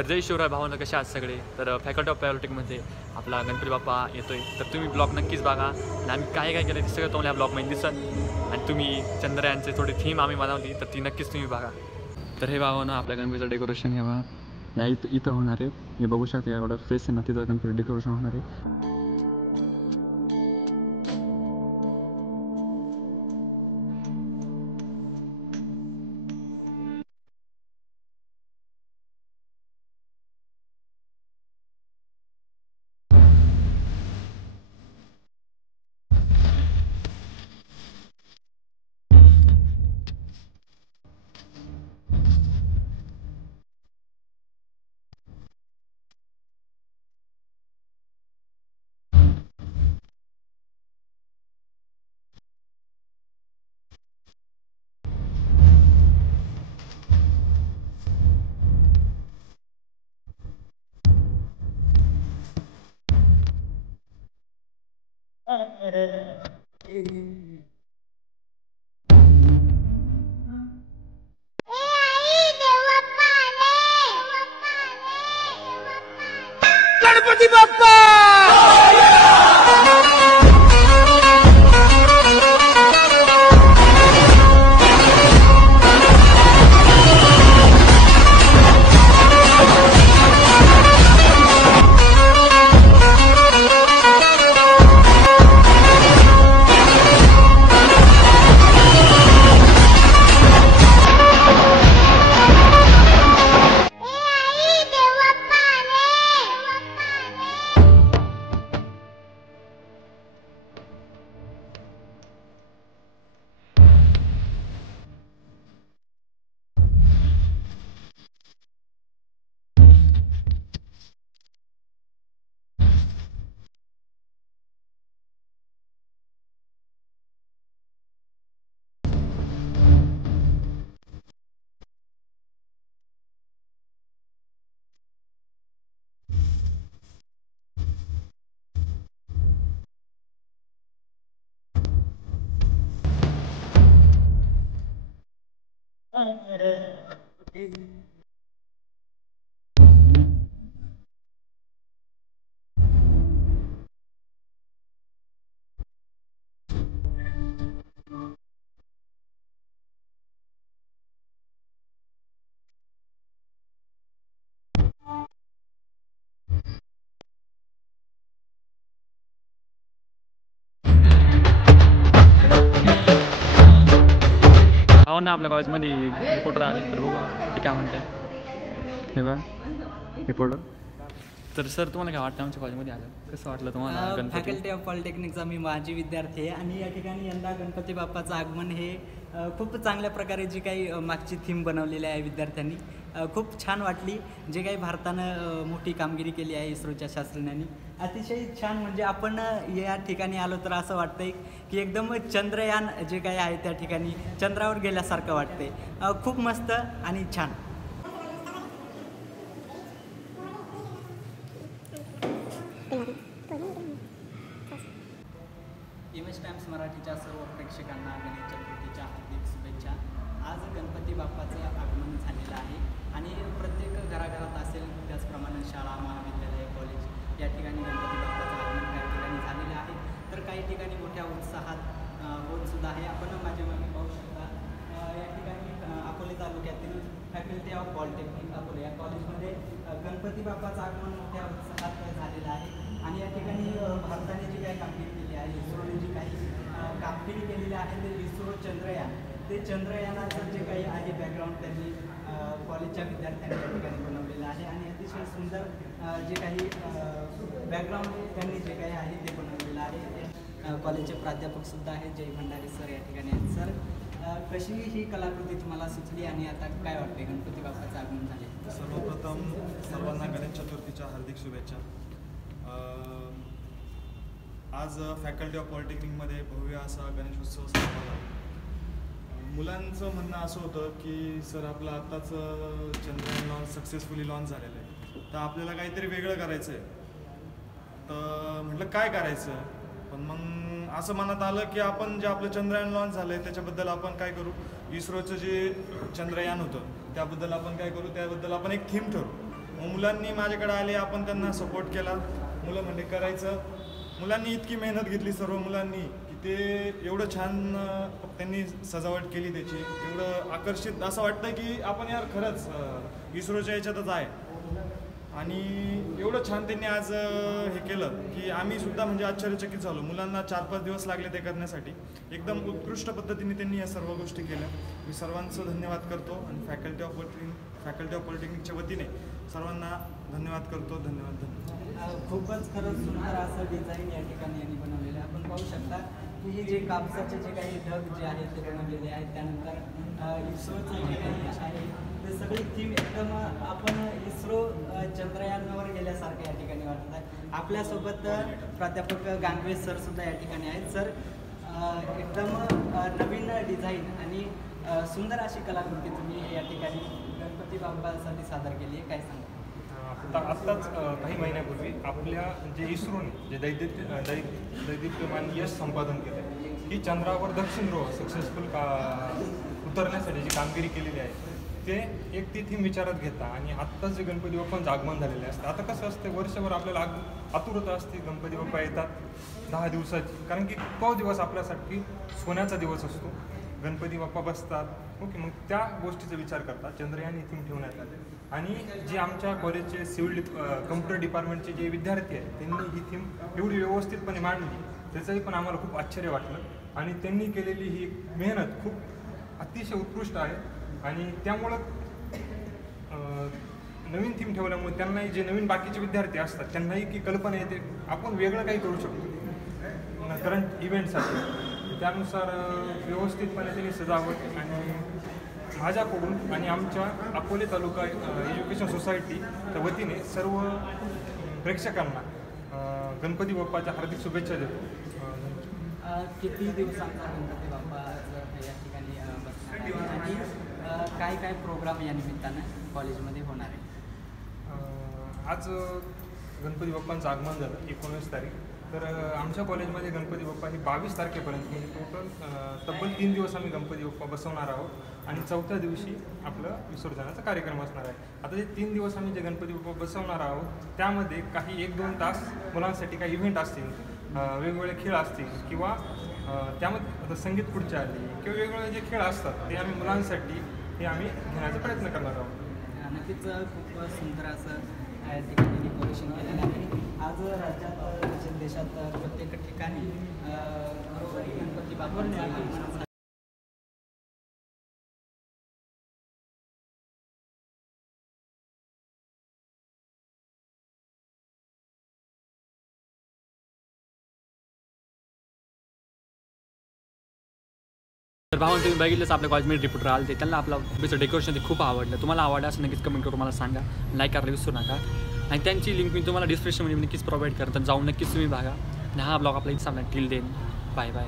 तर जय शिवराय भावना, कशा आहात सगळे. तर फॅकल्टी ऑफ पॉलिटिक्समध्ये आपला गणपती बाप्पा येतोय, तर तुम्ही ब्लॉग नक्कीच बघा. आणि आम्ही काय काय केलं ते सगळं तुम्हाला या ब्लॉगमध्ये दिसत. आणि तुम्ही चंद्रयानचे थोडी थीम आम्ही बनवली, तर ती नक्कीच तुम्ही बघा. तर हे भावना आपल्या गणपतीचं डेकोरेशन हे बघा, या इथं होणार आहे. हे बघू शकता, एवढं फेस आहे ना, तिथं गणपती डेकोरेशन होणार आहे. गणपती बाप्पा ना आपल्या कॉलेजमध्ये रिपोर्टर आले, तर बघू ते काय म्हणते. हे बघा रिपोर्टर. तर सर, तुम्हाला काय वाटतं आमच्या कॉलेजमध्ये आलं, कसं वाटलं तुम्हाला गणपती? फॅकल्टी ऑफ पॉलिटेक्निकचा मी माजी विद्यार्थी आहे आणि या ठिकाणी यंदा गणपती बाप्पाचं आगमन हे खूप चांगल्या प्रकारे जी काही मागची थीम बनवलेली आहे विद्यार्थ्यांनी, खूप छान वाटली. जे काही भारतानं मोठी कामगिरी केली आहे इस्रोच्या शास्त्रज्ञांनी, अतिशय छान. म्हणजे आपण या ठिकाणी आलो तर असं वाटतंय की एकदम चंद्रयान जे काही आहे त्या ठिकाणी चंद्रावर गेल्यासारखं वाटतंय. खूप मस्त आणि छान. इमेज टाइम्स मराठीच्या सर्व प्रेक्षकांना गणेश चतुर्थीच्या हार्दिक शुभेच्छा. आज गणपती बाप्पाचं आगमन झालेलं आहे आणि प्रत्येक घराघरात असेल, त्याचप्रमाणे शाळा, महाविद्यालय, कॉलेज या ठिकाणी गणपती बाप्पाचं आगमन काही ठिकाणी झालेलं आहे, तर काही ठिकाणी मोठ्या उत्साहात होतसुद्धा आहे. आपण माझ्या मागे पाहू शकता, या ठिकाणी अकोले तालुक्यातील फॅकल्टी ऑफ पॉलिटेक्निक अकोले या कॉलेजमध्ये गणपती बाप्पाचं आगमन मोठ्या उत्साहात झालेलं आहे. आणि या ठिकाणी भारताने जी काही कामगिरी केली आहे, इस्रोने जी काही कामगिरी केलेली आहे, ते इस्रो चंद्रयान, ते चंद्रयानाचं जे काही आहे बॅकग्राऊंड त्यांनी कॉलेजच्या विद्यार्थ्यांनी या ठिकाणी बनवलेलं आहे. आणि अतिशय सुंदर जे काही बॅकग्राऊंड त्यांनी जे काही आहे ते बनवलेलं आहे. कॉलेजचे प्राध्यापकसुद्धा आहेत, जय भंडारी सर या ठिकाणी आहेत. सर, कशी ही कलाकृती तुम्हाला सुचली आणि आता काय वाटते गणपती बाप्पाचं आगमन झाले? सर्वप्रथम सर्वांना गणेश चतुर्थीच्या हार्दिक शुभेच्छा. आज फॅकल्टी ऑफ पॉलिटेक्निकमध्ये भव्य असा गणेशोत्सव साजरा झाला. मुलांचं म्हणणं असं होतं की सर, आपलं आत्ताच चंद्रयान लॉन्च सक्सेसफुली लॉन्च झालेलं आहे, तर आपल्याला काहीतरी वेगळं करायचं आहे. तर म्हटलं काय करायचं, पण मग असं मनात आलं की आपण जे आपलं चंद्रयान लॉन्च झालं आहे त्याच्याबद्दल आपण काय करू, इस्रोचं जे चंद्रयान होतं त्याबद्दल आपण काय करू, त्याबद्दल आपण एक थीम ठरवू. मग मुलांनी माझ्याकडे आले, आपण त्यांना सपोर्ट केला. मुलं म्हणजे करायचं. मुलांनी इतकी मेहनत घेतली सर्व मुलांनी की ते एवढं छान त्यांनी सजावट केली त्याची, एवढं आकर्षित असं वाटतं की आपण यार खरंच इस्रोच्या याच्यातच आहे. आणि एवढं छान त्यांनी आज हे केलं की आम्ही सुद्धा म्हणजे आश्चर्यचकित झालो. मुलांना 4-5 दिवस लागले ते करण्यासाठी. एकदम उत्कृष्ट पद्धतीने त्यांनी या सर्व गोष्टी केल्या. मी सर्वांचं धन्यवाद करतो आणि फॅकल्टी ऑफ पॉलिटेक्निकच्या वतीने सर्वांना धन्यवाद करतो. धन्यवाद. खूपच खरंच सुंदर असं डिझाईन या ठिकाणी यांनी बनवलेलं आहे. आपण पाहू शकता की हे जे कापसाचे जे काही ढग जे आहेत ते बनवलेले आहेत. त्यानंतर इस्रोचं जे काही आहे ते सगळी थीम एकदम आपण इस्रो चंद्रयानावर गेल्यासारखं या ठिकाणी वाटत आहे. आपल्यासोबत प्राध्यापक गांगवे सर सुद्धा या ठिकाणी आहेत. सर एकदम नवीन डिझाईन आणि सुंदर अशी कलाकृती तुम्ही या ठिकाणी गणपती बाप्पासाठी सादर केली आहे. काय सांगा? आत्ताच काही महिन्यापूर्वी आपल्या जे इस्रोने जे दैदिप्यमान यश संपादन केलं की चंद्रावर दक्षिण ध्रुव सक्सेसफुल उतरण्यासाठी जी कामगिरी केलेली आहे ते एक ती थीम विचारात घेता आणि आत्ताच जे गणपती बाप्पांचं आगमन झालेले असतं. आता कसं असतं, वर्षभर आपल्याला आतुरता असते गणपती बाप्पा येतात 10 दिवसाची, कारण की तो दिवस आपल्यासाठी सोन्याचा दिवस असतो. गणपती बाप्पा बसतात. ओके, मग त्या गोष्टीचा विचार करता चंद्रयान ही थीम ठेवण्यात आले. आणि जे आमच्या कॉलेजचे सिव्हिल कम्प्युटर डिपार्टमेंटचे जे विद्यार्थी आहेत त्यांनी ही थीम एवढी व्यवस्थितपणे मांडली, त्याचंही पण आम्हाला खूप आश्चर्य वाटलं. आणि त्यांनी केलेली ही मेहनत खूप अतिशय उत्कृष्ट आहे. आणि त्यामुळं नवीन थीम ठेवल्यामुळे त्यांनाही, जे नवीन बाकीचे विद्यार्थी असतात त्यांनाही की कल्पना येते आपण वेगळं काही करू शकतो करंट इव्हेंटसाठी. त्यानुसार व्यवस्थितपणे त्यांनी सजावट आणि माझ्याकडून आणि आमच्या अकोले तालुका एज्युकेशन सोसायटीच्या वतीने सर्व प्रेक्षकांना गणपती बाप्पाच्या हार्दिक शुभेच्छा देतो. किती दिवसांचा गणपती बाप्पा या ठिकाणी बसणार आहे आणि काय काय प्रोग्राम या निमित्तानं कॉलेजमध्ये होणार आहे? आज गणपती बाप्पांचं आगमन झालं 19 तारीख. तर आमच्या कॉलेजमध्ये गणपती बाप्पा ही 22 तारखेपर्यंत म्हणजे टोटल तब्बल 3 दिवस आम्ही गणपती बाप्पा बसवणार आहोत आणि 4थ्या दिवशी आपलं विसर्जनाचा कार्यक्रम असणार आहे. आता जे 3 दिवस आम्ही जे गणपती बाप्पा बसवणार आहोत त्यामध्ये काही 1-2 तास मुलांसाठी काही इव्हेंट असतील, वेगवेगळे खेळ असतील किंवा त्यामध्ये आता संगीत खुर्ची आली किंवा वेगवेगळे जे खेळ असतात ते आम्ही मुलांसाठी हे आम्ही घेण्याचा प्रयत्न करणार आहोत. नक्कीच खूप सुंदर असं या ठिकाणी डेकोरेशन केलेलं आहे. आज राज्यात देशात प्रत्येक ठिकाणी घरोघरी गणपती बाप्पांचं तर भावांनो, तुम्ही बघितलंच आपल्या कॉलेजमध्ये रिपोर्टर आले, त्यांना आपलं डेकोरेशन ते खूप आवडलं. तुम्हाला आवडलं असं नक्कीच कमेंट करून मला सांगा, लाईक करायला विसरू नका. आणि त्यांची लिंक मी तुम्हाला डिस्क्रिप्शनमध्ये नक्कीच प्रोव्हाइड करतो, जाऊन नक्कीच तुम्ही बघा. आणि हा ब्लॉग आपला इथं सांगणार. Till then bye bye.